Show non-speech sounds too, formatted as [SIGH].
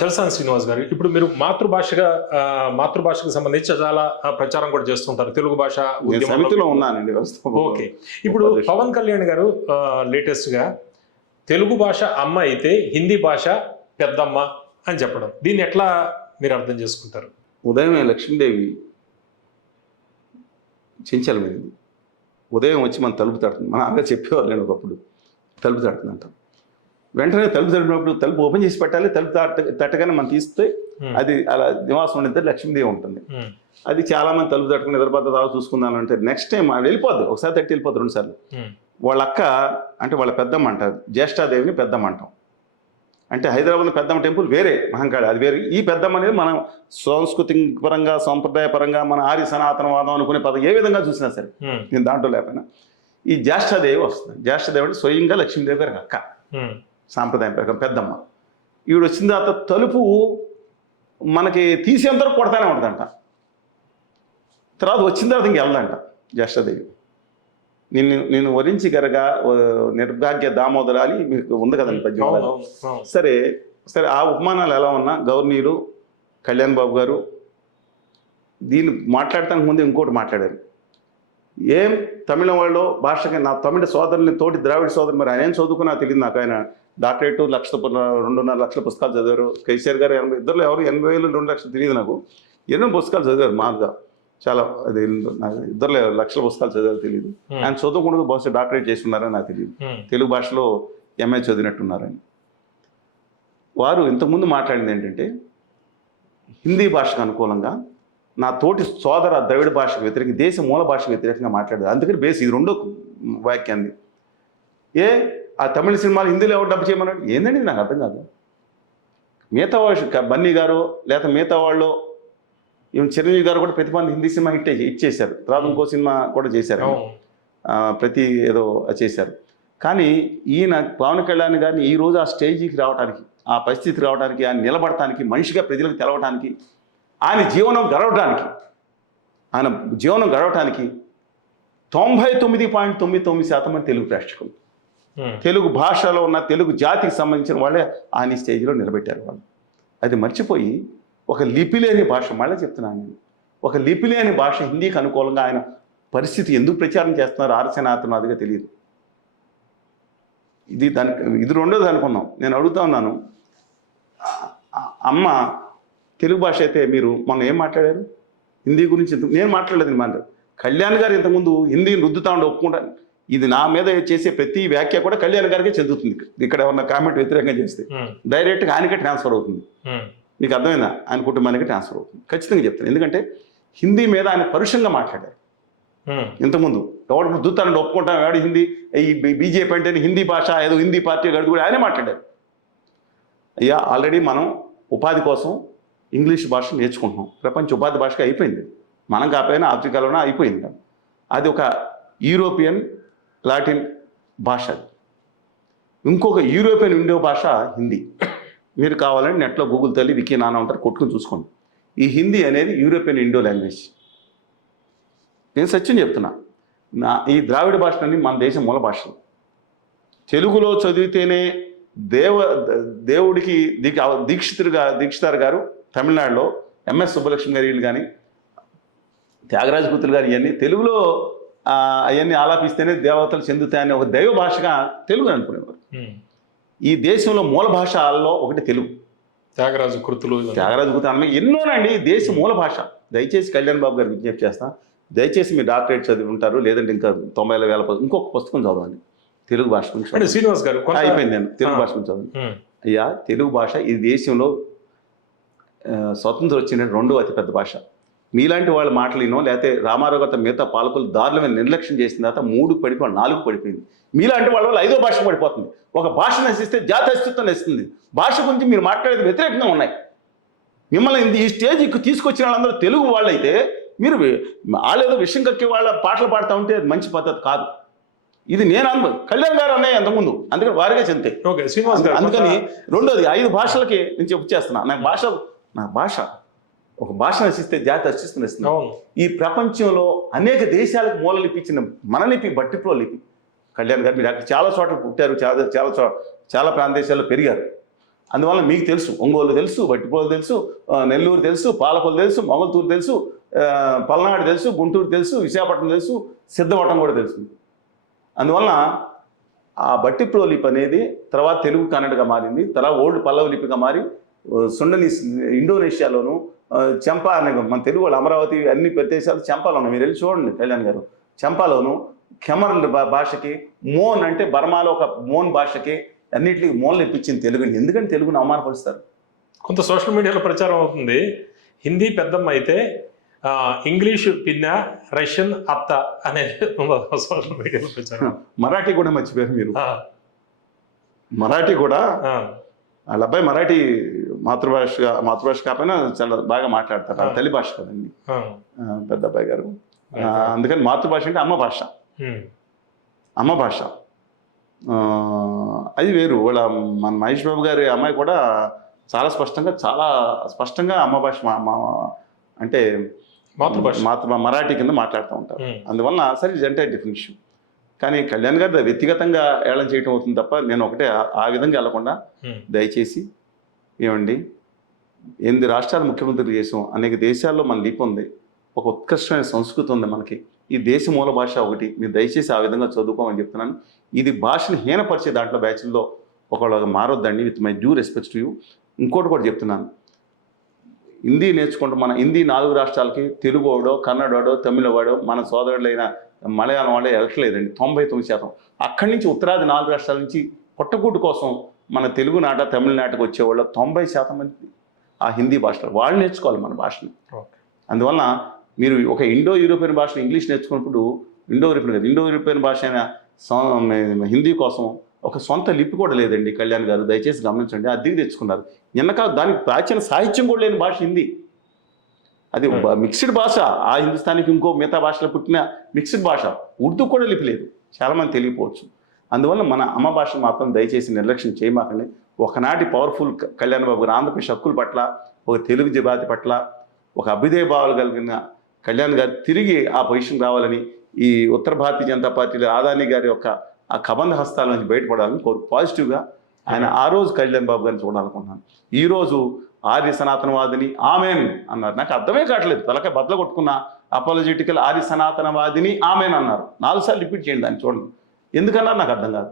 చలసాని శ్రీనివాస్ గారు ఇప్పుడు మీరు మాతృభాషగా మాతృభాషకు సంబంధించి చాలా ప్రచారం కూడా చేస్తుంటారు. తెలుగు భాష సమితిలో ఉన్నానండి ఓకే. ఇప్పుడు పవన్ కళ్యాణ్ గారు లేటెస్ట్గా తెలుగు భాష అమ్మ అయితే హిందీ భాష పెద్దమ్మ అని చెప్పడం. దీన్ని ఎట్లా మీరు అర్థం చేసుకుంటారు? ఉదయమే లక్ష్మీదేవి చెంచలమైంది ఉదయం వచ్చి మన తలుపు తడుతుంది. మన అన్నగా చెప్పేవారు నేను ఒకప్పుడు. తలుపు తడుతుందంట. వెంటనే తలుపు తడిపినప్పుడు తలుపు ఓపెన్ చేసి పెట్టాలి. తలుపు తట్ట తట్టగానే మనం తీస్తే. అది అలా నివాసం ఉండితే లక్ష్మీదేవి ఉంటుంది. అది చాలా మంది తలుపు తట్టుకుని నిద్రపోతే తర్వాత చూసుకుందాం అంటే నెక్స్ట్ టైం వెళ్ళిపోద్ది. ఒకసారి తట్టి వెళ్ళిపోద్ది రెండు సార్లు. వాళ్ళ అక్క అంటే వాళ్ళ పెద్దమ్మ అంటారు జ్యేష్ఠాదేవిని పెద్దమ్మ అంటాం. అంటే హైదరాబాద్ పెద్దమ్మ టెంపుల్ వేరే మహంకాళి అది వేరే. ఈ పెద్దమ్మ అనేది మనం సంస్కృతి పరంగా సాంప్రదాయ పరంగా మన ఆర్య సనాతనవాదం అనుకునే పదం ఏ విధంగా చూసినా సరే నేను దాంట్లో లేకపోయినా ఈ జ్యేష్ఠాదేవి వస్తుంది. జ్యేష్ఠదేవి అంటే స్వయంగా లక్ష్మీదేవి గారి అక్క. సాంప్రదాయం ప్రకారం పెద్దమ్మ. ఈవిడ వచ్చిన తర్వాత తలుపు మనకి తీసేంత వరకు కొడతానే ఉంటుందంట. తర్వాత వచ్చిన తర్వాత ఇంక వెళ్దంట జ్యేష్ఠదేవి. నిన్ను నేను వరించి గరగా నిర్భాగ్య దామోదరాలి మీకు ఉంది కదండి పద్యం. సరే సరే ఆ ఉపమానాలు ఎలా ఉన్నా గవర్నీరు కళ్యాణ్ బాబు గారు దీన్ని మాట్లాడటానికి ముందు ఇంకోటి మాట్లాడారు. ఏం తమిళం వాళ్ళు భాషకి నా తమిళ సోదరుని తోటి ద్రావిడ సోదరు మరి ఆయన ఏం చదువుకున్నా తెలియదు నాకు ఆయన. డాక్టరేట్ లక్ష రెండున్నర లక్షల పుస్తకాలు చదివారు. కేసీఆర్ గారు ఎనభై ఇద్దరు ఎవరు ఎనభై వేలు రెండు లక్షలు తెలియదు నాకు. ఎన్నో పుస్తకాలు చదివారు మాకుగా చాలా అది నాకు ఇద్దరు లక్షల పుస్తకాలు చదివారు తెలియదు. ఉమ్, ఆయన చదువుకుంటూ బహుశా డాక్టరేట్ చేసి ఉన్నారని నాకు తెలియదు. ఉమ్, తెలుగు భాషలో ఎంఏ చదివినట్టున్నారని. వారు ఇంతకుముందు మాట్లాడింది ఏంటంటే హిందీ భాషకు అనుకూలంగా నా తోటి సోదర ద్రవిడ భాషకు వ్యతిరేకంగా దేశ మూల భాషకు వ్యతిరేకంగా మాట్లాడారు అందుకని బేస్ ఇది రెండో వాక్యాన్ని ఏ ఆ తమిళ సినిమాలు హిందీలో ఎవరు డబ్బు చేయమన్నాడు? ఏందండి నాకు అర్థం కాదు. మిగతా వాళ్ళు బన్నీ గారు లేదా మిగతా వాళ్ళు ఈవెన్ చిరంజీవి గారు కూడా ప్రతిపాదన హిందీ సినిమా హిట్ హిట్ చేశారు. తర్వాత ఇంకో సినిమా కూడా చేశారు. ప్రతి ఏదో చేశారు. కానీ ఈయన పవన్ కళ్యాణ్ గారిని ఈ రోజు ఆ స్టేజీకి రావడానికి ఆ పరిస్థితికి రావడానికి ఆయన నిలబడటానికి మనిషిగా ప్రజలకు తెలవడానికి ఆయన జీవనం గడవడానికి ఆయన జీవనం గడవటానికి తొంభై తొమ్మిది పాయింట్ తొమ్మిది తొమ్మిది శాతం మంది తెలుగు ప్రేక్షకులు. Hmm. తెలుగు భాషలో ఉన్న తెలుగు జాతికి సంబంధించిన వాళ్ళే ఆయన స్టేజ్లో నిలబెట్టారు వాళ్ళు. అది మర్చిపోయి ఒక లిపి లేని భాష మళ్ళీ చెప్తున్నాను నేను. ఒక లిపి లేని భాష హిందీకి అనుకూలంగా ఆయన పరిస్థితి ఎందుకు ప్రచారం చేస్తున్నారు? ఆర్సనాథం అదిగా తెలియదు. ఇది దానికి ఇది రెండోది అనుకున్నాం నేను అడుగుతా ఉన్నాను. అమ్మ తెలుగు భాష అయితే మీరు మొన్న ఏం మాట్లాడారు? హిందీ గురించి ఇంత- నేను మాట్లాడలేదు మాట కళ్యాణ్ గారు ఇంతకుముందు హిందీని రుద్దుతా ఉండి ఒప్పుకుంటాను ఇది నా మీద చేసే ప్రతి వ్యాఖ్య కూడా కళ్యాణ్ గారికే చెందుతుంది. ఇక్కడ ఎవరన్నా కామెంట్ వ్యతిరేకంగా చేస్తే. డైరెక్ట్గా ఆయనకే ట్రాన్స్ఫర్ అవుతుంది. మీకు అర్థమైందా? ఆయన కుటుంబానికి ట్రాన్స్ఫర్ అవుతుంది. ఖచ్చితంగా చెప్తాను ఎందుకంటే హిందీ మీద ఆయన పరుషంగా మాట్లాడారు. ఇంతకుముందు ఎవడు రుద్దుతానని ఒప్పుకుంటాం ఎవడు హిందీ ఈ బీజేపీ అంటే హిందీ భాష ఏదో హిందీ పార్టీ గడుగు కూడా ఆయనే మాట్లాడారు. అయ్యా ఆల్రెడీ మనం ఉపాధి కోసం ఇంగ్లీష్ భాష నేర్చుకుంటున్నాం. ప్రపంచ ఉపాధి భాషగా అయిపోయింది. మనం కాకపోయినా ఆఫ్రికాలోనే అయిపోయింది. అది ఒక యూరోపియన్ లాటిన్ భాష ఇంకొక యూరోపియన్ ఇండో భాష హిందీ. మీరు కావాలంటే నెట్లో గూగుల్ తల్లి వికీ నాన్న ఉంటారు కొట్టుకుని చూసుకోండి. ఈ హిందీ అనేది యూరోపియన్ ఇండో లాంగ్వేజ్. నేను సత్యం చెప్తున్నా. నా ఈ ద్రావిడ భాషలన్నీ మన దేశం మూల భాషలు. తెలుగులో చదివితేనే దేవ దేవుడికి దీక్ష దీక్షితుడుగా దీక్షితారు గారు తమిళనాడులో ఎంఎస్ సుబ్బలక్ష్మి గారు వీళ్ళు కానీ త్యాగరాజ కూతురు గారు ఇవన్నీ తెలుగులో అవన్నీ ఆలాపిస్తేనే దేవతలు చెందుతాయని ఒక దైవ భాషగా తెలుగు అనుకునేవారు. ఈ దేశంలో మూల భాషల్లో ఒకటి తెలుగు. త్యాగరాజు కృతులు. త్యాగరాజ అన్న ఎన్నోనండి ఈ దేశ మూల భాష. దయచేసి కళ్యాణ్ బాబు గారు విజ్ఞప్తి చేస్తా. దయచేసి మీరు డాక్టరేట్ చదివి ఉంటారు లేదంటే ఇంకా తొంభై వేల ఇంకొక పుస్తకం చదవండి. తెలుగు భాష గురించి శ్రీనివాస్ గారు అయిపోయింది నేను. తెలుగు. భాష గురించి చదవండి. అయ్యా తెలుగు భాష ఈ దేశంలో స్వతంత్రం వచ్చిన రెండో అతిపెద్ద భాష. మీలాంటి వాళ్ళ మాటలు వినో లేకపోతే రామారావు గారితో మిగతా పాలకులు దారులమైన నిర్లక్ష్యం చేసిన తర్వాత మూడు పడిపోయి నాలుగు పడిపోయింది. మీలాంటి వాళ్ళ వల్ల ఐదో భాష పడిపోతుంది. ఒక భాష నశిస్తే జాతి అస్తిత్వం నశిస్తుంది. భాష గురించి మీరు మాట్లాడేది వ్యతిరేకంగా ఉన్నాయి. మిమ్మల్ని ఈ స్టేజ్కి తీసుకొచ్చిన వాళ్ళందరూ తెలుగు వాళ్ళైతే మీరు వాళ్ళేదో విషయం కక్కి వాళ్ళ పాటలు పాడుతూ ఉంటే అది మంచి పద్ధతి కాదు. ఇది నేను అనుభవం కళ్యాణ్ గారు అన్నయ్య అంతకుముందు. అందుకని వారిగా చెందుతాయి ఓకే శ్రీనివాస్ గారు అందుకని రెండోది ఐదు భాషలకి నేను చెప్పు చేస్తున్నా. నాకు భాష నా భాష ఒక భాష నశిస్తే జాతి నశిస్తుంది అవును. ఈ ప్రపంచంలో అనేక దేశాలకు మూల లిపి ఇచ్చిన మన లిపి బట్టిప్రో లిపి. కళ్యాణ్ గారు మీరు అక్కడ చాలా చోట్ల పుట్టారు చాలా చాలా చో చాలా ప్రాంత దేశాల్లో పెరిగారు. అందువల్ల మీకు తెలుసు ఒంగోలు తెలుసు వట్టిపోలు తెలుసు నెల్లూరు తెలుసు పాలకొల్లు తెలుసు మొగల్తూరు తెలుసు పల్నాడు తెలుసు గుంటూరు తెలుసు విశాఖపట్నం తెలుసు సిద్ధవటం కూడా తెలుసు అందువలన ఆ బట్టి ప్రో లిపి అనేది తర్వాత తెలుగు కన్నడగా మారింది తర్వాత ఓల్డ్ పల్లవ లిపిగా మారి సుండనీస్ ఇండోనేషియాలోను చెంపా అనే మన తెలుగు వాళ్ళు అమరావతి అన్ని ప్రదేశాలు చెంపాలో ఉన్నాయి. మీరు వెళ్ళి చూడండి కళ్యాణ్ గారు. చెంపాలోను కెమర్ భా- భాషకి మోన్ అంటే బర్మాలో ఒక మోన్ భాషకి అన్నిటికీ మోన్లు ఇప్పించింది తెలుగుని ఎందుకంటే తెలుగుని అవమానపరుస్తారు? కొంత సోషల్ మీడియాలో ప్రచారం అవుతుంది. హిందీ పెద్దమ్మ అయితే ఇంగ్లీష్ పిన్న రష్యన్ అత్త అనేది [LAUGHS] సోషల్ మీడియాలో ప్రచారం. [LAUGHS] మరాఠీ కూడా మర్చిపోయారు మీరు. మరాఠీ కూడా వాళ్ళ అబ్బాయి మరాఠీ మాతృభాష మాతృభాష కాకపోయినా చాలా బాగా మాట్లాడతారు. తల్లి భాష కదండి. పెద్ద అబ్బాయి గారు. అందుకని మాతృభాష అంటే అమ్మ భాష. అమ్మ భాష. అది వేరు. వాళ్ళ మన మహేష్ బాబు గారి అమ్మాయి కూడా చాలా స్పష్టంగా చాలా స్పష్టంగా అమ్మ భాష మా- మా- అంటే మాతృభాష. మాతృ మరాఠీ కింద మాట్లాడుతూ ఉంటారు. ఉమ్, అందువలన సరే అంటే ఇష్యూ కానీ కళ్యాణ్ గారు వ్యక్తిగతంగా ఏళన చేయటం అవుతుంది తప్ప నేను ఒకటే ఆ- విధంగా వెళ్ళకుండా దయచేసి ఏమండి? ఎనిమిది రాష్ట్రాలు ముఖ్యమంత్రులు చేసాం. అనేక దేశాల్లో మన లిపి ఉంది. ఒక ఉత్కృష్టమైన సంస్కృతి ఉంది మనకి. ఈ దేశ మూల భాష ఒకటి. మీరు దయచేసి ఆ విధంగా చదువుకోమని చెప్తున్నాను. ఇది భాషను హీనపరిచే దాంట్లో బ్యాచ్ల్లో ఒకళ్ళగా మారొద్దండి. With my due respect to you. ఇంకోటి కూడా చెప్తున్నాను. హిందీ నేర్చుకుంటూ మన హిందీ నాలుగు రాష్ట్రాలకి తెలుగు వాడో కన్నడవాడో తమిళ వాడో మన సోదరులైన మలయాళం వాడే వెళ్ళట్లేదండి తొంభై తొమ్మిది శాతం. అక్కడి నుంచి ఉత్తరాది నాలుగు రాష్ట్రాల నుంచి పుట్టకూటు కోసం మన తెలుగు నాట తమిళనాటకు వచ్చేవాళ్ళు తొంభై శాతం మంది ఆ హిందీ భాషలో. వాళ్ళు నేర్చుకోవాలి మన భాషని. ఓకే. అందువలన మీరు ఒక ఇండో యూరోపియన్ భాషను ఇంగ్లీష్ నేర్చుకున్నప్పుడు ఇండో యూరోపియన్ కాదు ఇండో యూరోపియన్ భాష అయిన హిందీ కోసం ఒక సొంత లిపి కూడా లేదండి కళ్యాణ్ గారు. దయచేసి గమనించండి అద్దెకి తెచ్చుకున్నారు. వెనక దానికి ప్రాచీన సాహిత్యం కూడా లేని భాష హిందీ. అది బ- మిక్స్డ్ భాష. ఆ హిందుస్థానికి ఇంకో మిగతా భాషలో పుట్టిన మిక్స్డ్ భాష. ఉర్దూ కూడా లిపి లేదు. చాలామంది తెలియకపోవచ్చు అందువల్ల మన అమ్మ భాష మాత్రం దయచేసి నిర్లక్ష్యం చేయమాకండి. ఒకనాటి పవర్ఫుల్ కళ్యాణ్ బాబు గారు ఆంధ్రప్రదేశ్ హక్కుల పట్ల ఒక తెలుగు జాతి పట్ల ఒక అభ్యుదయ భావాలు కలిగిన కళ్యాణ్ గారు తిరిగి ఆ పొజిషన్ రావాలని ఈ ఉత్తర భారతీయ జనతా పార్టీలో ఆదాని గారి యొక్క ఆ కబంధ హస్తాల నుంచి బయటపడాలని కోరు పాజిటివ్గా ఆయన ఆ రోజు కళ్యాణ్ బాబు గారిని చూడాలనుకుంటున్నాను. ఈరోజు ఆర్య సనాతనవాదిని ఆమెన్ అన్నారు. నాకు అర్థమే కావట్లేదు. తలక బద్దలు కొట్టుకున్న అపాలజెటికల్ ఆర్య సనాతనవాదిని ఆమెన్ అన్నారు. నాలుగు సార్లు రిపీట్ చేయండి దాన్ని చూడండి. ఎందుకన్నారు నాకు అర్థం కాదు.